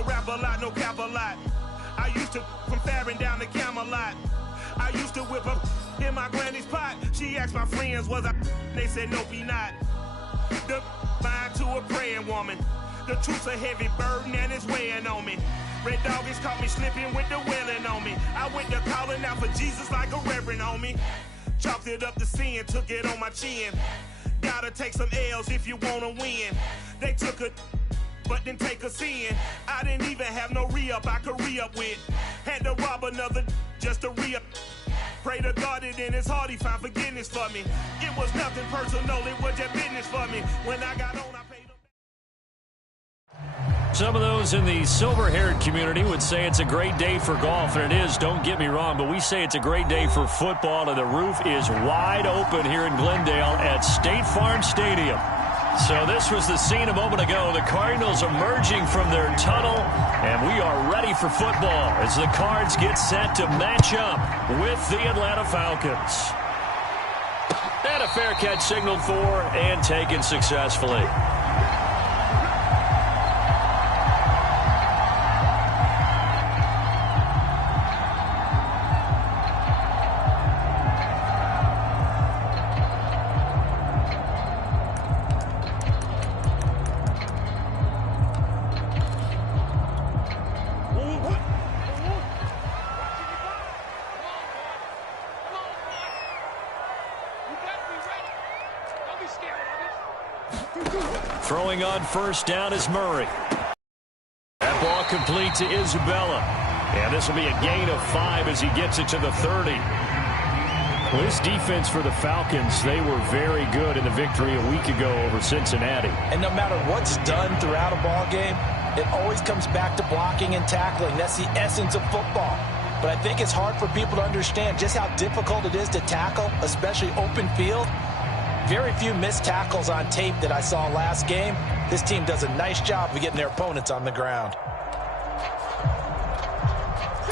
to rap a lot, no cap a lot. I used to from Farron down to Camelot. I used to whip up in my granny's pot. She asked my friends, was I? They said, nope, he not. The mind to a praying woman. The truth's a heavy burden and it's weighing on me. Red Dog has caught me slipping with the wailing on me. I went to calling out for Jesus like a reverend on me. Chalked it up to sin, took it on my chin. Gotta take some L's if you wanna win. They took a but didn't take a sin. I didn't even have no re-up I could re-up with. Had to rob another just to re-up. Pray to God that in his heart he found forgiveness for me. It was nothing personal, it was just business for me. When I got on, I paid him. Some of those in the silver-haired community would say it's a great day for golf, and it is, don't get me wrong, but we say it's a great day for football, and the roof is wide open here in Glendale at State Farm Stadium. So this was the scene a moment ago. The Cardinals emerging from their tunnel, and we are ready for football as the Cards get set to match up with the Atlanta Falcons. And a fair catch signaled for and taken successfully. Throwing on first down is Murray. That ball complete to Isabella. And this will be a gain of 5 as he gets it to the 30. Well, this defense for the Falcons, they were very good in the victory a week ago over Cincinnati. And no matter what's done throughout a ball game, it always comes back to blocking and tackling. That's the essence of football. But I think it's hard for people to understand just how difficult it is to tackle, especially open field. Very few missed tackles on tape that I saw last game. This team does a nice job of getting their opponents on the ground.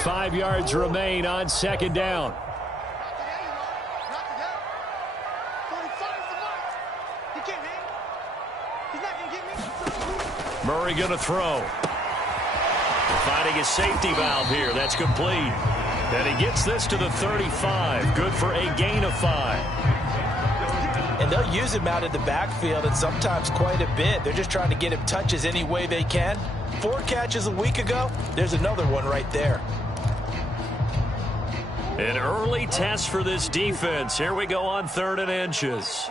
5 yards remain on second down. Murray going to throw. Finding a safety valve here. That's complete. And he gets this to the 35. Good for a gain of 5. And they'll use him out in the backfield, and sometimes quite a bit. They're just trying to get him touches any way they can. 4 catches a week ago. There's another one right there. An early test for this defense. Here we go on 3rd and inches.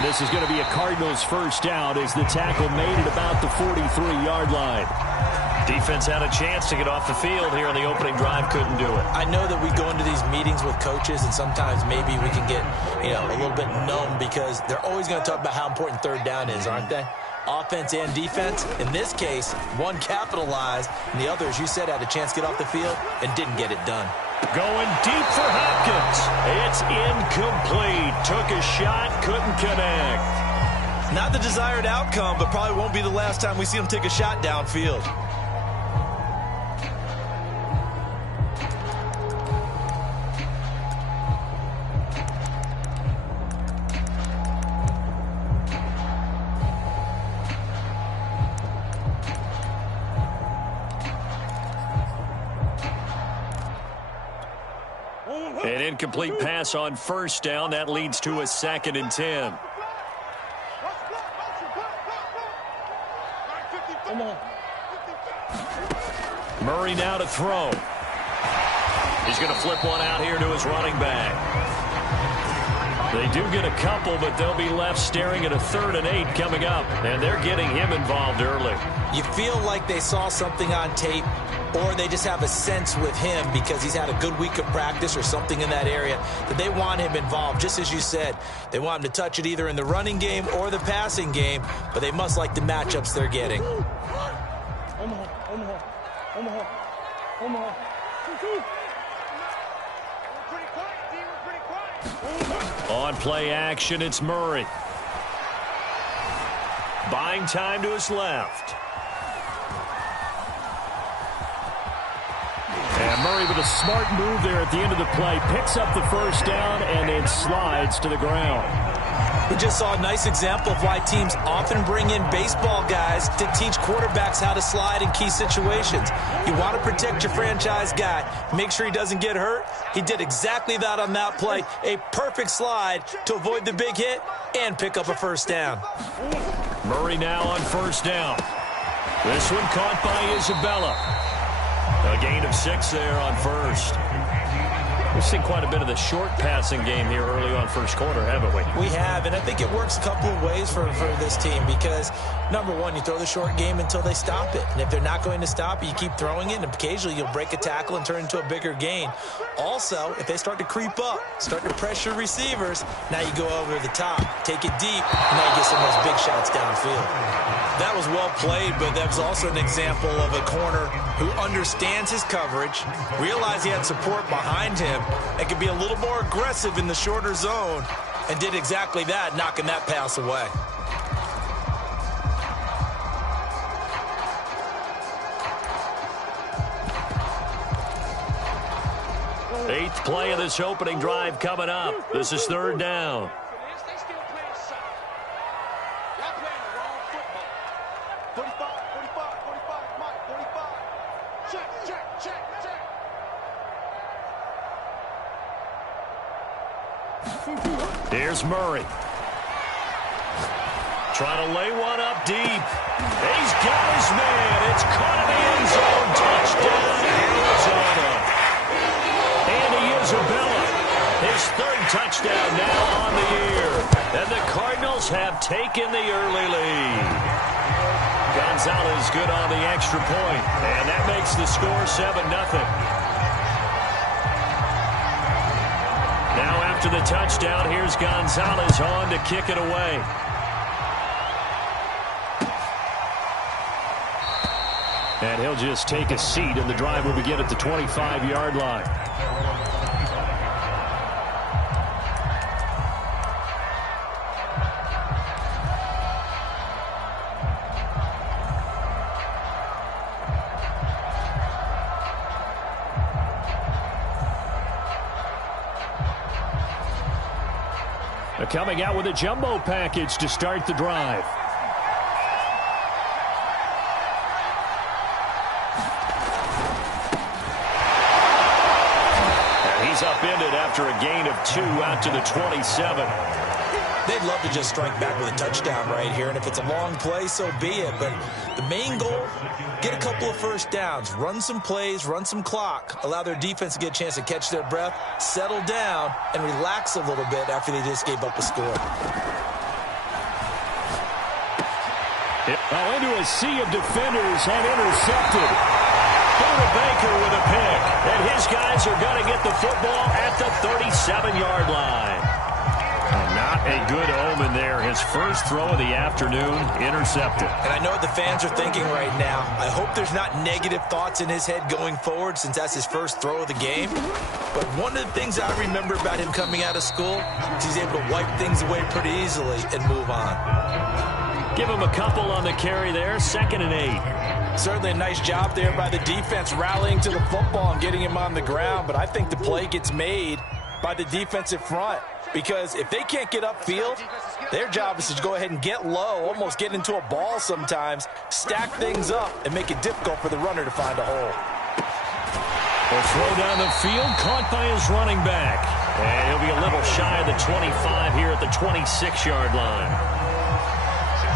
This is going to be a Cardinals first down as the tackle made it about the 43-yard line. Defense had a chance to get off the field here in the opening drive, couldn't do it. I know that we go into these meetings with coaches, and sometimes maybe we can get, a little bit numb because they're always going to talk about how important 3rd down is, aren't they? Offense and defense. In this case, one capitalized, and the other, as you said, had a chance to get off the field and didn't get it done. Going deep for Hopkins. It's incomplete. Took a shot, couldn't connect. Not the desired outcome, but probably won't be the last time we see him take a shot downfield. An incomplete pass on first down. That leads to a 2nd and 10. Murray now to throw. He's going to flip one out here to his running back. They do get a couple, but they'll be left staring at a 3rd and 8 coming up, and they're getting him involved early. You feel like they saw something on tape, or they just have a sense with him because he's had a good week of practice or something in that area that they want him involved. Just as you said, they want him to touch it either in the running game or the passing game, but they must like the matchups they're getting. On play action, it's Murray. Buying time to his left. with a smart move there at the end of the play. Picks up the first down and then slides to the ground. We just saw a nice example of why teams often bring in baseball guys to teach quarterbacks how to slide in key situations. You want to protect your franchise guy. Make sure he doesn't get hurt. He did exactly that on that play. A perfect slide to avoid the big hit and pick up a first down. Murray now on first down. This one caught by Isabella. A gain of 6 there on first. We've seen quite a bit of the short passing game here early on first quarter, haven't we? We have, and I think it works a couple of ways for this team because, number one, you throw the short game until they stop it. And if they're not going to stop it, you keep throwing it, and occasionally you'll break a tackle and turn into a bigger gain. Also, if they start to creep up, start to pressure receivers, now you go over the top, take it deep, and now you get some of those big shots downfield. That was well played, but that was also an example of a corner who understands his coverage, realized he had support behind him, and could be a little more aggressive in the shorter zone, and did exactly that, knocking that pass away. Eighth play of this opening drive coming up. This is third down. Here's Murray. Trying to lay one up deep. He's got his man. It's caught in the end zone. Touchdown, Arizona. Andy Isabella, his third touchdown now on the year. And the Cardinals have taken the early lead. Gonzalez good on the extra point. And that makes the score 7-0. Now after the touchdown, here's Gonzalez on to kick it away. And he'll just take a seat, and the drive will begin at the 25-yard line. Coming out with a jumbo package to start the drive. And he's upended after a gain of 2 out to the 27. They'd love to just strike back with a touchdown right here, and if it's a long play, so be it. But the main goal, get a couple of first downs, run some plays, run some clock, allow their defense to get a chance to catch their breath, settle down, and relax a little bit after they just gave up a score. Oh, into a sea of defenders and intercepted. Buda Baker with a pick, and his guys are going to get the football at the 37-yard line. Not a good omen there. His first throw of the afternoon intercepted. And I know what the fans are thinking right now. I hope there's not negative thoughts in his head going forward since that's his first throw of the game. But one of the things I remember about him coming out of school is he's able to wipe things away pretty easily and move on. Give him a couple on the carry there. 2nd and 8. Certainly a nice job there by the defense rallying to the football and getting him on the ground. But I think the play gets made by the defensive front. Because if they can't get upfield, their job is to go ahead and get low, almost get into a ball sometimes, stack things up, and make it difficult for the runner to find a hole. A throw down the field, caught by his running back. And he'll be a little shy of the 25 here at the 26-yard line.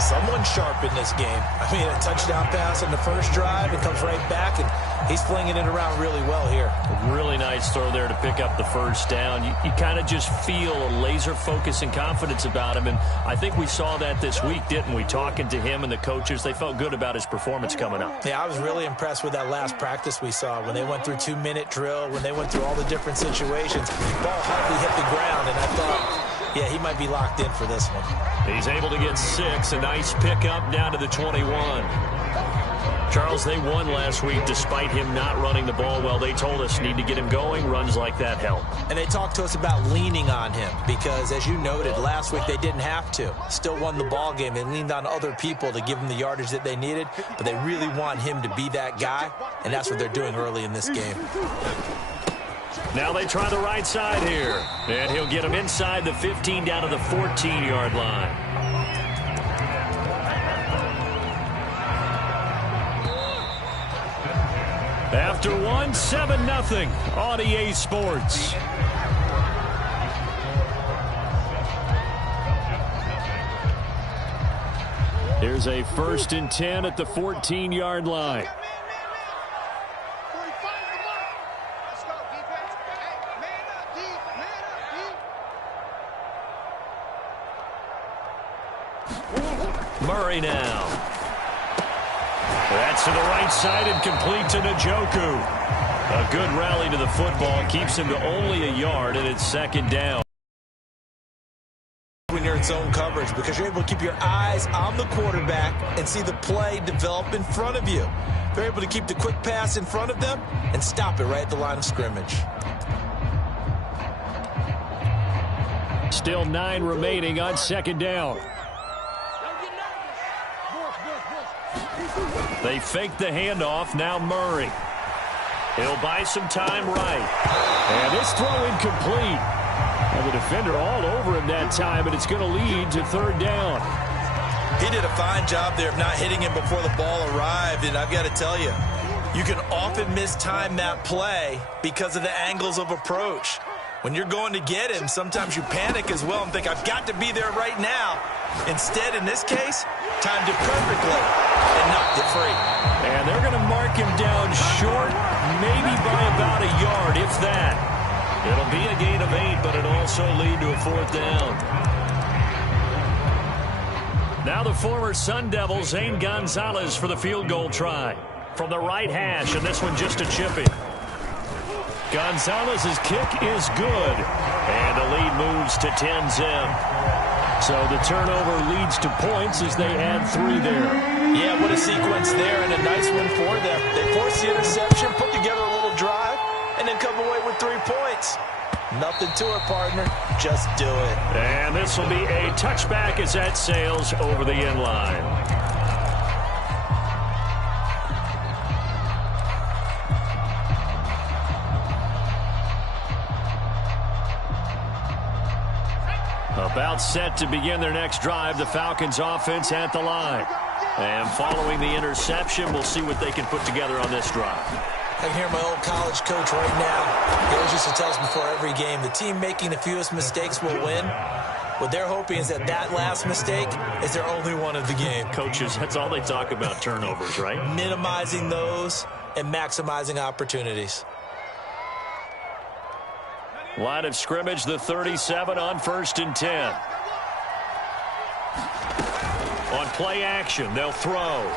Someone sharp in this game. I mean, a touchdown pass on the first drive, it comes right back, and he's flinging it around really well here. A really nice throw there to pick up the first down. You kind of just feel a laser focus and confidence about him, and I think we saw that this week, didn't we? Talking to him and the coaches, they felt good about his performance coming up. Yeah, I was really impressed with that last practice we saw when they went through 2-minute drill, when they went through all the different situations. Ball hardly hit the ground, and I thought, yeah, he might be locked in for this one. He's able to get 6. A nice pickup down to the 21. Charles, they won last week despite him not running the ball well. They told us need to get him going. Runs like that help. And they talked to us about leaning on him because, as you noted, last week they didn't have to. Still won the ball game. They leaned on other people to give them the yardage that they needed, but they really want him to be that guy, and that's what they're doing early in this game. Now they try the right side here. And he'll get him inside the 15 down to the 14-yard line. After one, 7-0 on EA Sports. Here's a 1st and 10 at the 14-yard line. Murray now. That's to the right side and complete to Njoku. A good rally to the football keeps him to only a yard, and it's 2nd down. When you're in zone coverage, because you're able to keep your eyes on the quarterback and see the play develop in front of you. They're able to keep the quick pass in front of them and stop it right at the line of scrimmage. Still 9 remaining on 2nd down. They fake the handoff. Now Murray. He'll buy some time right. And this throw incomplete. And the defender all over him that time, and it's going to lead to 3rd down. He did a fine job there of not hitting him before the ball arrived, and I've got to tell you, you can often mistime that play because of the angles of approach. When you're going to get him, sometimes you panic as well and think, I've got to be there right now. Instead, in this case, timed it perfectly and knocked it free. And they're going to mark him down short, maybe by about a yard, if that. It'll be a gain of 8, but it'll also lead to a 4th down. Now the former Sun Devil, Zane Gonzalez, for the field goal try. From the right hash, and this one just a chippy. Gonzalez's kick is good. And the lead moves to 10-zip. So the turnover leads to points as they add 3 there. Yeah, what a sequence there, and a nice one for them. They force the interception, put together a little drive, and then come away with 3 points. Nothing to it, partner. Just do it. And this will be a touchback as that sails over the end line. About set to begin their next drive, the Falcons offense at the line. And following the interception, we'll see what they can put together on this drive. I can hear my old college coach right now. He always used to tell us before every game, the team making the fewest mistakes will win. What they're hoping is that last mistake is their only one of the game. Coaches, that's all they talk about, turnovers, right? Minimizing those and maximizing opportunities. Line of scrimmage, the 37 on 1st and 10. On play action, they'll throw.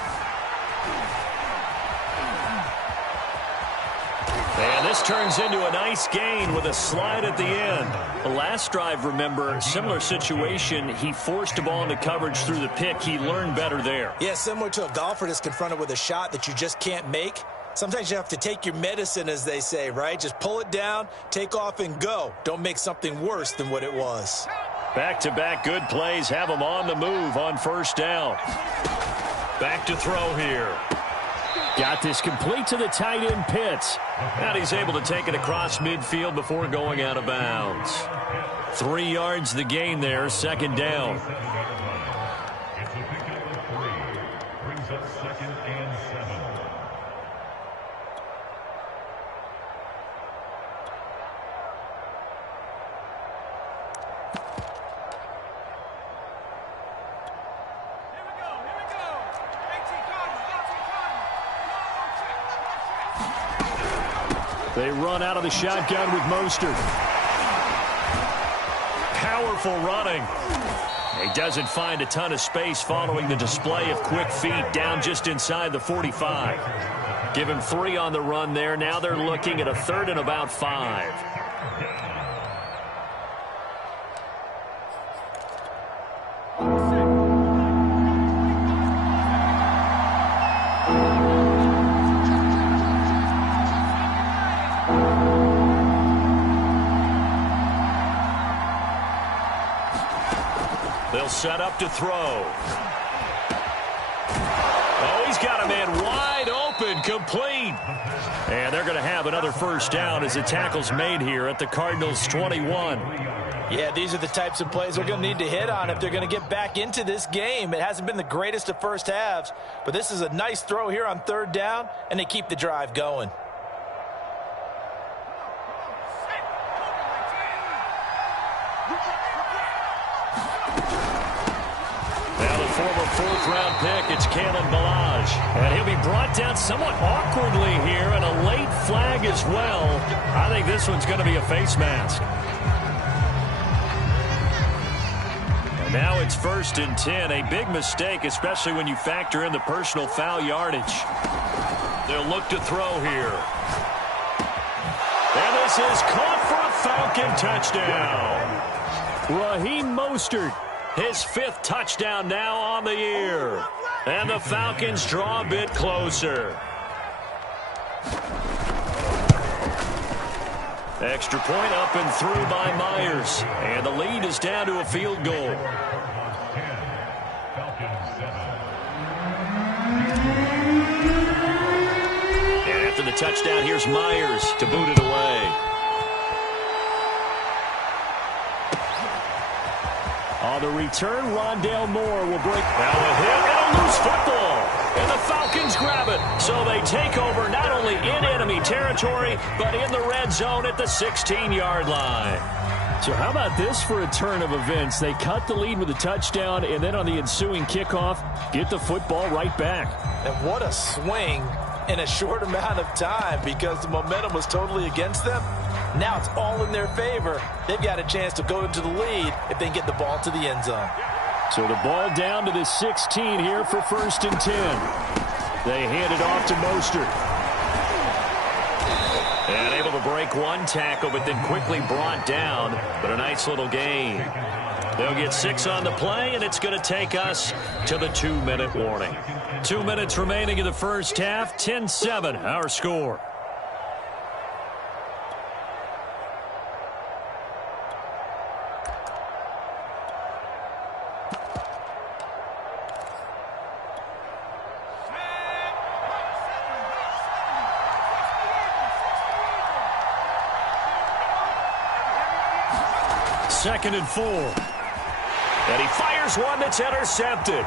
And this turns into a nice gain with a slide at the end. The last drive, remember, similar situation. He forced a ball into coverage through the pick. He learned better there. Yeah, similar to a golfer that's confronted with a shot that you just can't make. Sometimes you have to take your medicine, as they say, right? Just pull it down, take off, and go. Don't make something worse than what it was. Back-to-back good plays have him on the move on 1st down. Back to throw here. Got this complete to the tight end Pitts. And he's able to take it across midfield before going out of bounds. 3 yards the gain there, 2nd down. Brings up 2nd and 7. They run out of the shotgun with Mostert. Powerful running. He doesn't find a ton of space following the display of quick feet down just inside the 45. Give him 3 on the run there. Now they're looking at a 3rd and about 5. They'll set up to throw. Oh, he's got a man wide open, complete. And they're going to have another first down as the tackle's made here at the Cardinals' 21. Yeah, these are the types of plays they're going to need to hit on if they're going to get back into this game. It hasn't been the greatest of first halves, but this is a nice throw here on third down, and they keep the drive going. Now the former fourth-round pick, it's Kalen Ballage. And he'll be brought down somewhat awkwardly here, and a late flag as well. I think this one's going to be a face mask. And now it's 1st and 10. A big mistake, especially when you factor in the personal foul yardage. They'll look to throw here. And this is caught for a Falcon touchdown. Raheem Mostert, his 5th touchdown now on the year. And the Falcons draw a bit closer. Extra point up and through by Myers. And the lead is down to a field goal. And after the touchdown, here's Myers to boot it away. On the return, Rondale Moore will break. Now a hit and a loose football. And the Falcons grab it. So they take over not only in enemy territory, but in the red zone at the 16-yard line. So how about this for a turn of events? They cut the lead with a touchdown, and then on the ensuing kickoff, get the football right back. And what a swing in a short amount of time because the momentum was totally against them. Now it's all in their favor. They've got a chance to go into the lead if they can get the ball to the end zone. So the ball down to the 16 here for 1st and 10. They hand it off to Mostert. And able to break one tackle, but then quickly brought down. But a nice little gain. They'll get 6 on the play, and it's going to take us to the 2-minute warning. 2 minutes remaining in the first half. 10-7, our score. Second and 4. And he fires one that's intercepted.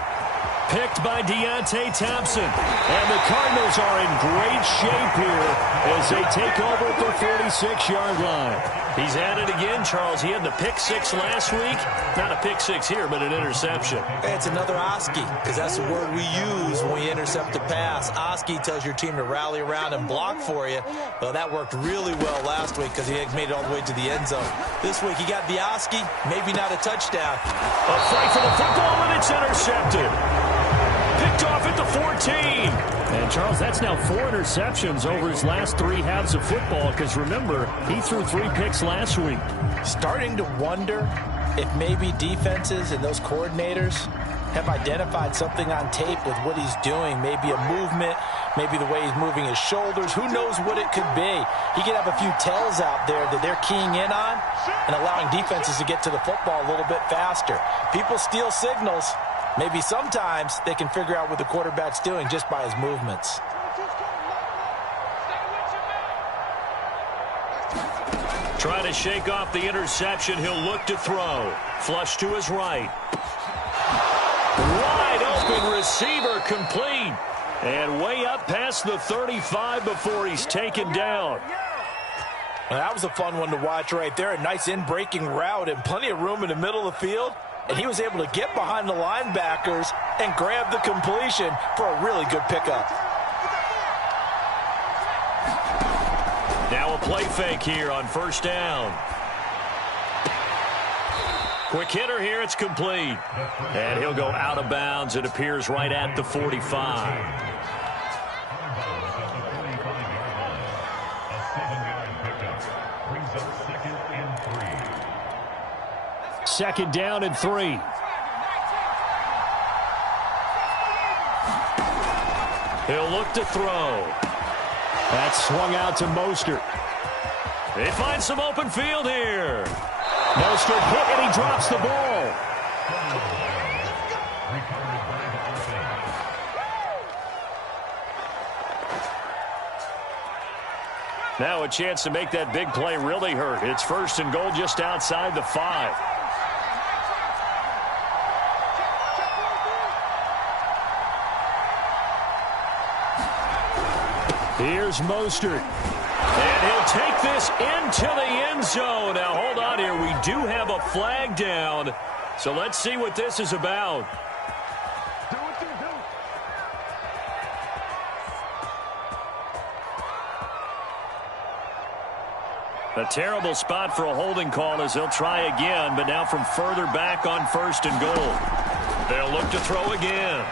Picked by Deontay Thompson. And the Cardinals are in great shape here as they take over at the 46-yard line. He's at it again, Charles. He had the pick 6 last week. Not a pick 6 here, but an interception. It's another Oski, because that's the word we use when we intercept a pass. Oski tells your team to rally around and block for you. Well, that worked really well last week because he made it all the way to the end zone. This week he got the Oski, maybe not a touchdown. A fight for the football, and it's intercepted. Picked off at the 14. And, Charles, that's now 4 interceptions over his last 3 halves of football because, remember, he threw 3 picks last week. Starting to wonder if maybe defenses and those coordinators have identified something on tape with what he's doing. Maybe a movement, maybe the way he's moving his shoulders. Who knows what it could be? He could have a few tells out there that they're keying in on and allowing defenses to get to the football a little bit faster. People steal signals. Maybe sometimes they can figure out what the quarterback's doing just by his movements. Trying to shake off the interception. He'll look to throw. Flush to his right. Wide open receiver complete. And way up past the 35 before he's taken down. Well, that was a fun one to watch right there. A nice in-breaking route and plenty of room in the middle of the field. And he was able to get behind the linebackers and grab the completion for a really good pickup. Now a play fake here on 1st down. Quick hitter here, it's complete. And he'll go out of bounds. It appears right at the 45. Second down and 3. He'll look to throw. That's swung out to Mostert. They find some open field here. Mostert hit and he drops the ball. Now a chance to make that big play really hurt. It's 1st and goal just outside the 5. Here's Mostert. And he'll take this into the end zone. Now, hold on here. We do have a flag down. So let's see what this is about. A terrible spot for a holding call as they'll try again, but now from further back on 1st and goal. They'll look to throw again.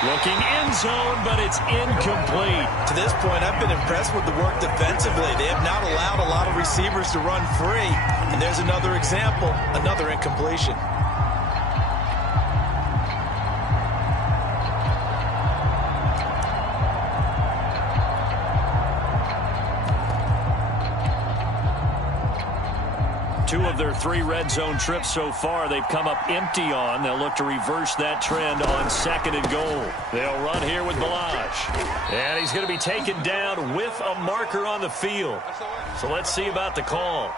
Looking end zone, but it's incomplete. To this point, I've been impressed with the work defensively. They have not allowed a lot of receivers to run free. And there's another example, another incompletion. Two of their 3 red zone trips so far, they've come up empty on. They'll look to reverse that trend on 2nd and goal. They'll run here with Ballage. And he's going to be taken down with a marker on the field. So let's see about the call.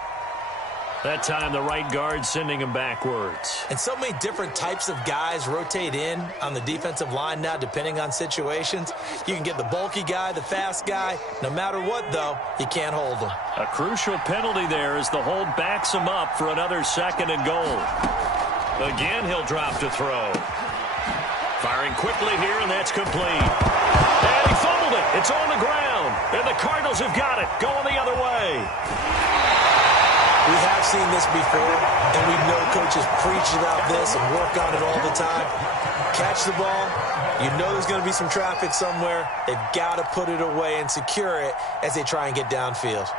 That time the right guard sending him backwards. And so many different types of guys rotate in on the defensive line now, depending on situations. You can get the bulky guy, the fast guy. No matter what, though, you can't hold him. A crucial penalty there as the hold backs him up for another 2nd and goal. Again, he'll drop to throw. Firing quickly here, and that's complete. And he fumbled it. It's on the ground. And the Cardinals have got it. Going the other way. We have seen this before, and we know coaches preach about this and work on it all the time. Catch the ball. You know there's going to be some traffic somewhere. They've got to put it away and secure it as they try and get downfield.